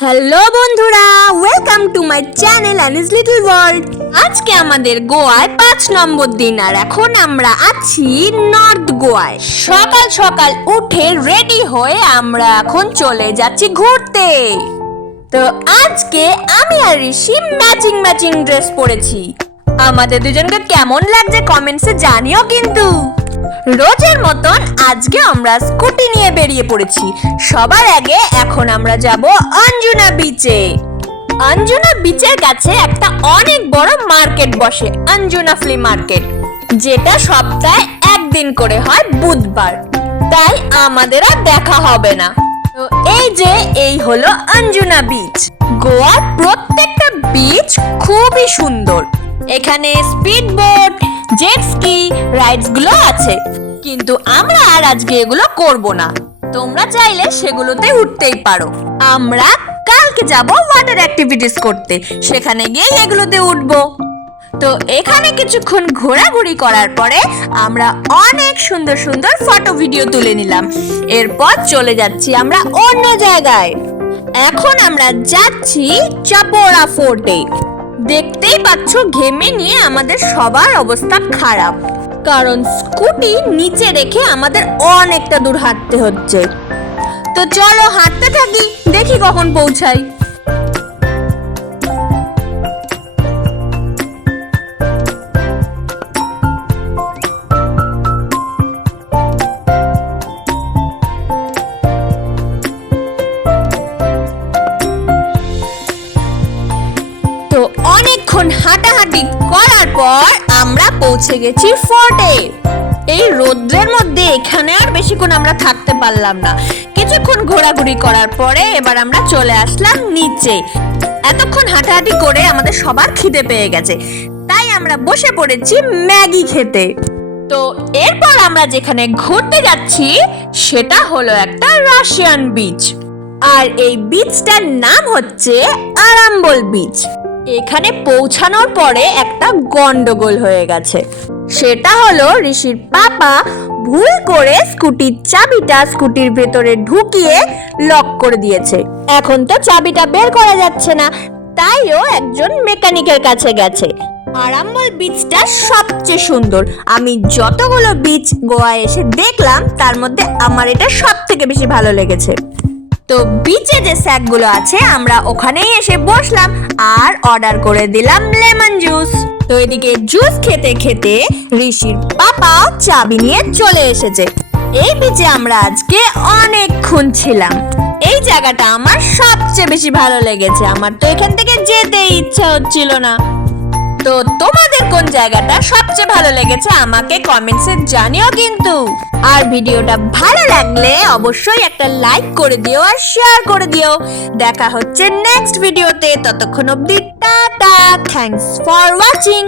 Hello বন্ধুরা welcome to my channel Anis little world আজকে আমাদের গোয়ায় পাঁচ নম্বর দিন, আর এখন আমরা আছি নর্থ গোয়ায়। সকাল সকাল উঠে রেডি হয়ে আমরা এখন চলে যাচ্ছি ঘুরতে। তো আজকে আমি আর ঋষি ম্যাচিং ম্যাচিং ড্রেস পরেছি। আমাদের দুজনকে কেমন লাগছে কমেন্টসে জানিও কিন্তু। রোজের মতন আজকে আমরা স্কুটি নিয়ে বেরিয়ে পড়েছি। সবার আগে এখন আমরা যাব অঞ্জুনা বিচে অঞ্জুনা বিচের কাছে একটা অনেক বড় মার্কেট বসে, অঞ্জুনা ফ্লি মার্কেট যেটা সপ্তাহে একদিন করে হয় বুধবার। তাই আমাদের আর দেখা হবে না। তো এই যে, এই হলো অঞ্জুনা বিচ গোয়ার প্রত্যেকটা বিচ খুবই সুন্দর। এখানে স্পিড বোট জেট স্কি রাইডসগুলো আছে। কিন্তু আমরা আর আজকে এগুলো করব না। তোমরা চাইলে সেগুলোতে উঠতেই পারো। আমরা কালকে যাব ওয়াটার অ্যাক্টিভিটিস করতে। সেখানে গিয়ে এগুলোতে উঠবো। তো এখানে কিছুক্ষণ ঘোরাঘুরি করার পরে আমরা অনেক সুন্দর সুন্দর ফটো ভিডিও তুলে নিলাম। এরপর চলে যাচ্ছি আমরা অন্য জায়গায়। এখন আমরা যাচ্ছি চাপোরা ফোর্টে দেখতেই পাচ্ছ, ঘেমে নিয়ে আমাদের সবার অবস্থা খারাপ। কারণ স্কুটি নিচে রেখে আমাদের অনেকটা দূর হাঁটতে হচ্ছে। তো চলো হাঁটতে থাকি, দেখি কখন পৌঁছাই। অনেকক্ষণ হাঁটাহাঁটি করার পর আমরা পৌঁছে গেছি ফোর্টে। এই রোদ্রের মধ্যে এখানে আর বেশিক্ষণ আমরা থাকতে পারলাম না। কিছুক্ষণ ঘোরাঘুরি করার পরে এবার আমরা চলে আসলাম নিচে। এতক্ষণ হাঁটাহাঁটি করে আমাদের সবার খিদে পেয়ে গেছে। তাই আমরা বসে পড়েছি ম্যাগি খেতে। তো এরপর আমরা যেখানে ঘুরতে যাচ্ছি, সেটা হলো একটা রাশিয়ান বিচ। আর এই বিচটার নাম হচ্ছে আরাম্বল বিচ। এখানে পৌঁছানোর পরে একটা গন্ডগোল হয়ে গেছে। সেটা হলো ঋষির পাপা ভুল করে স্কুটির চাবিটা স্কুটির ভেতরে ঢুকিয়ে লক করে দিয়েছে। এখন তো চাবিটা বের করা যাচ্ছে না, তাইও একজন মেকানিকের কাছে গেছে। আরাম্বল বিচটা সবচেয়ে সুন্দর। আমি যতগুলো বিচ গোয়ায় এসে দেখলাম, তার মধ্যে আমার এটা সব থেকে বেশি ভালো লেগেছে। তো বিচে যে স্যাকগুলো আছে, আমরা ওখানেই এসে বসলাম আর অর্ডার করে দিলাম লেমন জুস তো এদিকে জুস খেতে খেতে ঋষির পাপাও চাবি নিয়ে চলে এসেছে। এই বিচে আমরা আজকে অনেকক্ষণ ছিলাম। এই জায়গাটা আমার সবচেয়ে বেশি ভালো লেগেছে। আমার তো এখান থেকে যেতে ইচ্ছা হচ্ছিল না। তো তোমাদের কোন জায়গাটা সবচেয়ে ভালো লেগেছে আমাকে কমেন্টসে জানিও কিন্তু। আর ভিডিওটা ভালো লাগলে অবশ্যই একটা লাইক করে দিও আর শেয়ার করে দিও। দেখা হচ্ছে নেক্সট ভিডিওতে ততক্ষণ অবধি টাটা। Thanks for watching